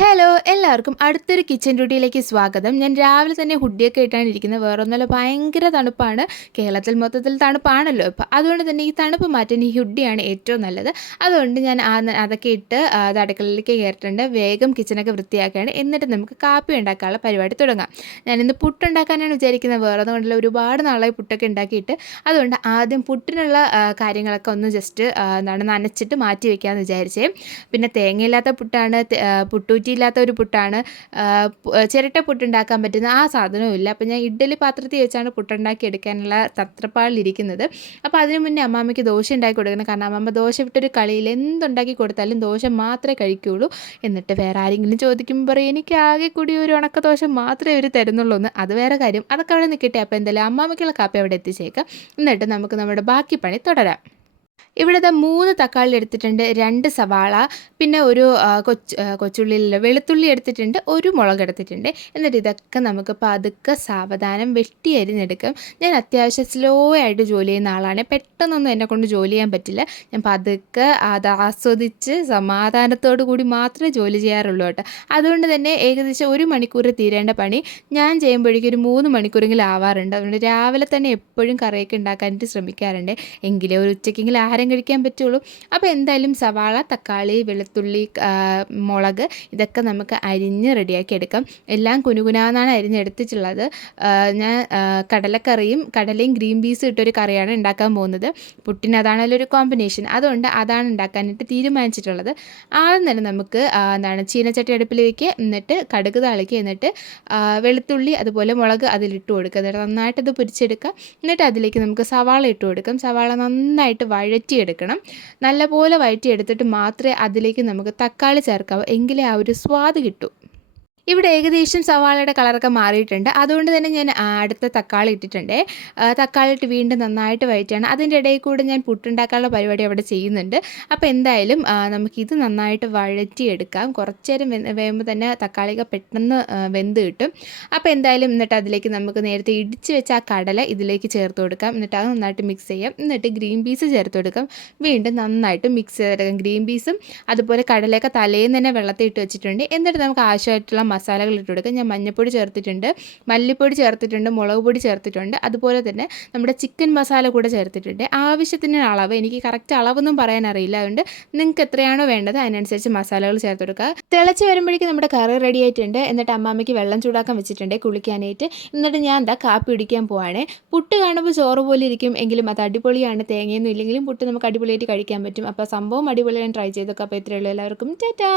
Hello എല്ലാവർക്കും അടുത്തൊരു kitchen ഡ്യൂട്ടിയിലേക്ക് സ്വാഗതം. ഞാൻ രാവിലെ തന്നെ ഹുഡിയൊക്കെ ഇട്ടാണ് ഇരിക്കുന്നത്. വേറൊന്നുമല്ല, ഭയങ്കര തണുപ്പാണ്. കേരളത്തിൽ മൊത്തത്തിൽ തണുപ്പാണല്ലോ ഇപ്പം. അതുകൊണ്ട് തന്നെ ഈ തണുപ്പ് മാറ്റാൻ ഈ ഹുഡിയാണ് ഏറ്റവും നല്ലത്. അതുകൊണ്ട് ഞാൻ അതൊക്കെ ഇട്ട് അത് അടുക്കളയിലേക്ക് കയറിയിട്ടുണ്ട്. വേഗം കിച്ചണൊക്കെ വൃത്തിയാക്കുകയാണ്. എന്നിട്ട് നമുക്ക് കാപ്പി ഉണ്ടാക്കാനുള്ള പരിപാടി തുടങ്ങാം. ഞാനിന്ന് പുട്ടുണ്ടാക്കാനാണ് വിചാരിക്കുന്നത്. വേറൊന്നും കൊണ്ടല്ല, ഒരുപാട് നാളായി പുട്ടൊക്കെ ഉണ്ടാക്കിയിട്ട്. അതുകൊണ്ട് ആദ്യം പുട്ടിനുള്ള കാര്യങ്ങളൊക്കെ ഒന്ന് ജസ്റ്റ് നനച്ചിട്ട് മാറ്റി വയ്ക്കാമെന്ന് വിചാരിച്ചേ. പിന്നെ തേങ്ങയില്ലാത്ത പുട്ടാണ്, പുട്ടൂറ്റിയില്ലാത്ത ഒരു പുട്ടാണ്. ചിരട്ട പുട്ടുണ്ടാക്കാൻ പറ്റുന്ന ആ സാധനവും ഇല്ല. അപ്പോൾ ഞാൻ ഇഡ്ഡലി പാത്രത്തിൽ വെച്ചാണ് പുട്ടുണ്ടാക്കി എടുക്കാനുള്ള തത്രപ്പാടിലിരിക്കുന്നത്. അപ്പോൾ അതിനു മുന്നേ അമ്മാമ്മയ്ക്ക് ദോശ ഉണ്ടാക്കി കൊടുക്കണം. കാരണം അമ്മമ്മ ദോശ വിട്ടൊരു കളിയിൽ എന്തുണ്ടാക്കി കൊടുത്താലും ദോശ മാത്രമേ കഴിക്കുകയുള്ളൂ. എന്നിട്ട് വേറെ ആരെങ്കിലും ചോദിക്കുമ്പോൾ പറയും, എനിക്ക് ആകെ കൂടി ഒരു ഉണക്ക ദോശ മാത്രമേ ഇവർ തരുന്നുള്ളൂ എന്ന്. അത് വേറെ കാര്യം, അതൊക്കെ അവിടെ നിൽക്കട്ടെ. അപ്പോൾ എന്തായാലും അമ്മാമ്മയ്ക്കുള്ള കാപ്പി അവിടെ എത്തിച്ചേക്കാം. എന്നിട്ട് നമുക്ക് നമ്മുടെ ബാക്കി പണി തുടരാം. ഇവിടെ 3 തക്കാളി എടുത്തിട്ടുണ്ട്, 2 സവാള, പിന്നെ ഒരു കൊച്ചുള്ളിയിലുള്ള വെളുത്തുള്ളി എടുത്തിട്ടുണ്ട്, ഒരു മുളക് എടുത്തിട്ടുണ്ട്. എന്നിട്ട് ഇതൊക്കെ നമുക്ക് പതുക്കെ സാവധാനം വെട്ടി അരിഞ്ഞെടുക്കാം. ഞാൻ അത്യാവശ്യം സ്ലോ ആയിട്ട് ജോലി ചെയ്യുന്ന ആളാണ്. പെട്ടെന്നൊന്നും എന്നെക്കൊണ്ട് ജോലി ചെയ്യാൻ പറ്റില്ല. ഞാൻ പതുക്കെ അത് ആസ്വദിച്ച് സമാധാനത്തോടു കൂടി മാത്രമേ ജോലി ചെയ്യാറുള്ളൂ കേട്ടോ. അതുകൊണ്ട് തന്നെ ഏകദേശം 1 മണിക്കൂർ തീരേണ്ട പണി ഞാൻ ചെയ്യുമ്പോഴേക്കും ഒരു 3 മണിക്കൂറെങ്കിലും ആവാറുണ്ട്. അതുകൊണ്ട് രാവിലെ തന്നെ എപ്പോഴും കറിയൊക്കെ ഉണ്ടാക്കാനായിട്ട് ശ്രമിക്കാറുണ്ട്. എങ്കിലേ ഒരു ഉച്ചയ്ക്കെങ്കിലും ആഹാരം കഴിക്കാൻ പറ്റുള്ളൂ. അപ്പോൾ എന്തായാലും സവാള, തക്കാളി, വെളുത്തുള്ളി, മുളക് ഇതൊക്കെ നമുക്ക് അരിഞ്ഞ് റെഡിയാക്കി എടുക്കാം. എല്ലാം കുനുകുനാന്നാണ് അരിഞ്ഞെടുത്തിട്ടുള്ളത്. ഞാൻ കടലയും ഗ്രീൻ പീസും ഇട്ടൊരു കറിയാണ് ഉണ്ടാക്കാൻ പോകുന്നത്. പുട്ടിന് അതാണല്ലോ ഒരു കോമ്പിനേഷൻ. അതുകൊണ്ട് അതാണ് ഉണ്ടാക്കാനായിട്ട് തീരുമാനിച്ചിട്ടുള്ളത്. ആദ്യം തന്നെ നമുക്ക് ചീനച്ചട്ടി അടുപ്പിൽ വയ്ക്കുക. എന്നിട്ട് കടുക് താളിക്കുക. എന്നിട്ട് വെളുത്തുള്ളി അതുപോലെ മുളക് അതിലിട്ട് കൊടുക്കുക. എന്നിട്ട് നന്നായിട്ടത് പൊരിച്ചെടുക്കുക. എന്നിട്ട് അതിലേക്ക് നമുക്ക് സവാള ഇട്ട് കൊടുക്കാം. സവാള നന്നായിട്ട് വഴറ്റിയെടുക്കണം. നല്ലപോലെ വഴറ്റിയെടുത്തിട്ട് മാത്രമേ അതിലേക്ക് നമുക്ക് തക്കാളി ചേർക്കാവൂ. എങ്കിലേ ആ ഒരു സ്വാദ് കിട്ടൂ. ഇവിടെ ഏകദേശം സവാളയുടെ കളറൊക്കെ മാറിയിട്ടുണ്ട്. അതുകൊണ്ട് തന്നെ ഞാൻ അടുത്ത തക്കാളി ഇട്ടിട്ടുണ്ട്. തക്കാളി ഇട്ട് വീണ്ടും നന്നായിട്ട് വഴറ്റുകയാണ്. അതിൻ്റെ ഇടയിൽ കൂടെ ഞാൻ പുട്ടുണ്ടാക്കാനുള്ള പരിപാടി അവിടെ ചെയ്യുന്നുണ്ട്. അപ്പോൾ എന്തായാലും നമുക്കിത് നന്നായിട്ട് വഴറ്റിയെടുക്കാം. കുറച്ച് നേരം വേകുമ്പോൾ തന്നെ തക്കാളിയൊക്കെ പെട്ടെന്ന് വെന്ത് കിട്ടും. അപ്പോൾ എന്തായാലും എന്നിട്ട് അതിലേക്ക് നമുക്ക് നേരത്തെ ഇടിച്ച് വെച്ച ആ കടല ഇതിലേക്ക് ചേർത്ത് കൊടുക്കാം. എന്നിട്ട് അത് നന്നായിട്ട് മിക്സ് ചെയ്യാം. എന്നിട്ട് ഗ്രീൻ പീസ് ചേർത്ത് കൊടുക്കാം. വീണ്ടും നന്നായിട്ട് മിക്സ് ചെയ്തെടുക്കാം. ഗ്രീൻ പീസും അതുപോലെ കടലയൊക്കെ തലേന്ന് തന്നെ വെള്ളത്തിൽ ഇട്ട് വെച്ചിട്ടുണ്ട്. എന്നിട്ട് നമുക്ക് ആവശ്യമായിട്ടുള്ള മസാലകൾ ഇട്ട് കൊടുക്കുക. ഞാൻ മഞ്ഞൾപ്പൊടി ചേർത്തിട്ടുണ്ട്, മല്ലിപ്പൊടി ചേർത്തിട്ടുണ്ട്, മുളക് പൊടി ചേർത്തിട്ടുണ്ട്. അതുപോലെ തന്നെ നമ്മുടെ ചിക്കൻ മസാല കൂടെ ചേർത്തിട്ടുണ്ട്. ആവശ്യത്തിന് അളവ്, എനിക്ക് കറക്റ്റ് അളവൊന്നും പറയാൻ അറിയില്ല. അതുകൊണ്ട് നിങ്ങൾക്ക് എത്രയാണോ വേണ്ടത് അതിനനുസരിച്ച് മസാലകൾ ചേർത്ത് കൊടുക്കുക. തിളച്ച് വരുമ്പോഴേക്കും നമ്മുടെ കറി റെഡി ആയിട്ടുണ്ട്. എന്നിട്ട് അമ്മാമ്മയ്ക്ക് വെള്ളം ചൂടാക്കാൻ വെച്ചിട്ടുണ്ട് കുളിക്കാനായിട്ട്. എന്നിട്ട് ഞാൻ കാപ്പി പിടിക്കാൻ പോവാണ്. പുട്ട് കാണുമ്പോൾ ചോറ് പോലെ ഇരിക്കും, എങ്കിലും അത് അടിപൊളിയാണ്. തേങ്ങയൊന്നും ഇല്ലെങ്കിലും പുട്ട് നമുക്ക് അടിപൊളിയായിട്ട് കഴിക്കാൻ പറ്റും. അപ്പോൾ സംഭവം അടിപൊളിയാണ്. ട്രൈ ചെയ്തൊക്കെ. അപ്പോൾ ഇത്രയേ ഉള്ളൂ. എല്ലാവർക്കും ടാറ്റാ.